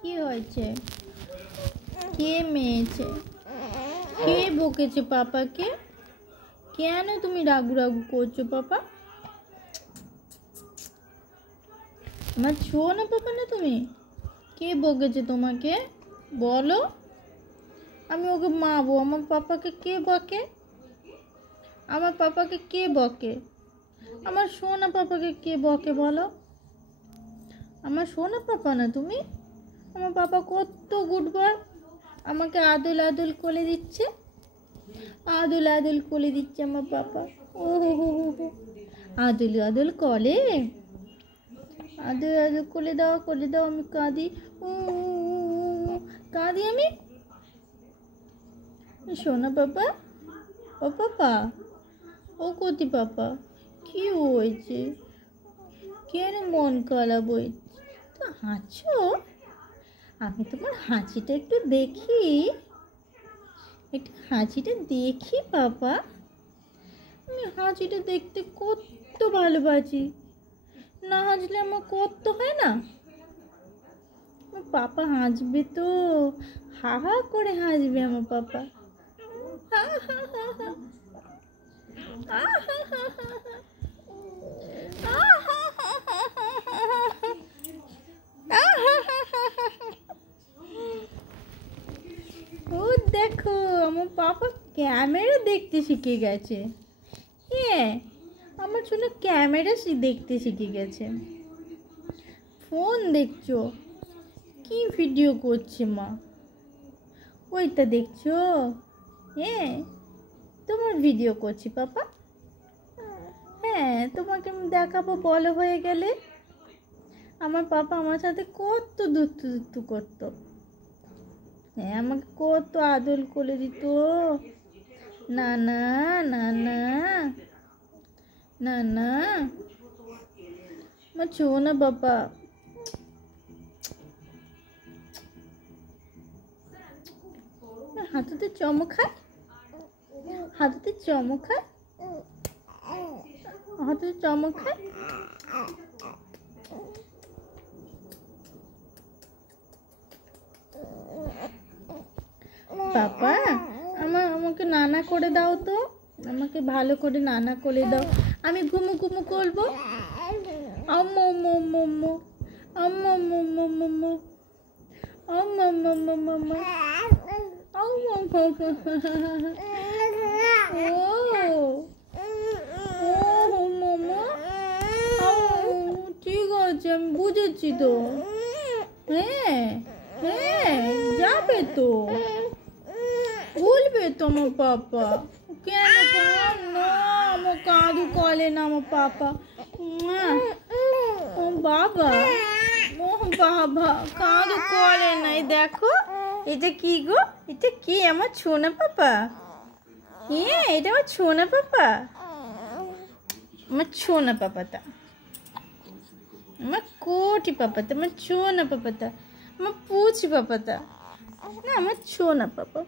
কি হয়েছে? কে মেয়েছে? কে বকেছে পাপাকে? কেন তুমি রাগু রাগু করছো পাপা? আমার ছো না পাপা না তুমি? কে বকেছে তোমাকে বলো? আমি ওকে মারবো। আমার পাপাকে কে বকে? আমার পাপাকে কে বকে? আমার সোনা পাপাকে কে বকে বলো? আমার সোনা পাপা না তুমি? আমার পাপা কত গুড বয়, আমাকে আদল আদল কোলে দিচ্ছে, আদল আদল কোলে দিচ্ছে আমার পাপা। ও হো হো হো হো, আদল আদল কোলে, আদল আদল কোলে দাও, কোলে দাও। আমি কাঁদি, কাঁদি আমি। সোনা পাপা, ও পাপা, ও কতি পাপা, কি হয়েছে? কেন মন খারাপ হয়েছে? তো হাঁচো? আমি তোমার হাঁচিটা একটু দেখি, একটু হাঁচিটা দেখি বাবা। আমি হাঁচিটা দেখতে কত ভালোবাসি, না হাসলে আমার কত হয় না। আমার পাপা হাসবে তো, হা হা করে হাসবে আমার পাপা। হা হা হা হা, আ হা হা হা হা, আ হা হা হা হা, ও দেখো আমার পাপা ক্যামেরা দেখতে শিখে গেছে। হ্যাঁ, আমার জন্য ক্যামেরা দেখতে শিখে গেছে। ফোন দেখছো? কি ভিডিও করছে মা? ওইটা দেখছো? হ্যাঁ, তোমার ভিডিও করছি পাপা। হ্যাঁ, তোমাকে আমি দেখাবো বড় হয়ে গেলে। আমার পাপা আমার সাথে কত দুষ্টু দুষ্টু করতো। হ্যাঁ, আমাকে কত আদর করে দিত। না না না না না না, আমার ছো না বাবা। হাতুতে চমক খায়, হাতুতে চমক খায়, হাতুতে চমক খায়। পাপা আমাকে নানা করে দাও তো, আমাকে ভালো করে নানা করে দাও। আমি ঘুমু ঘুমু করবো। আম্মু আম্মু আম্মু আম্মু আম্মু আম্মু আম্মু আম্মু আম্মু আম্মু ঠিক আছে, আমি বুঝেছি তো। হ্যাঁ হ্যাঁ, যাবে তো, বলবে তো আমার পাপা। কেন না, আমার কাঁদু কলে না আমার পাপা। ও বাবা, ও বাবা, কাঁদু কলে নাই। দেখো এটা কি গো? এটা কি আমার সোনা পাপা? হ্যাঁ, এটা আমার সোনা পাপা, আমার সোনা পাপাটা, আমার কোটি পাপাটা, আমার সোনা পাপাটা, আমার পুচি পাপাটা, না আমার সোনা পাপা।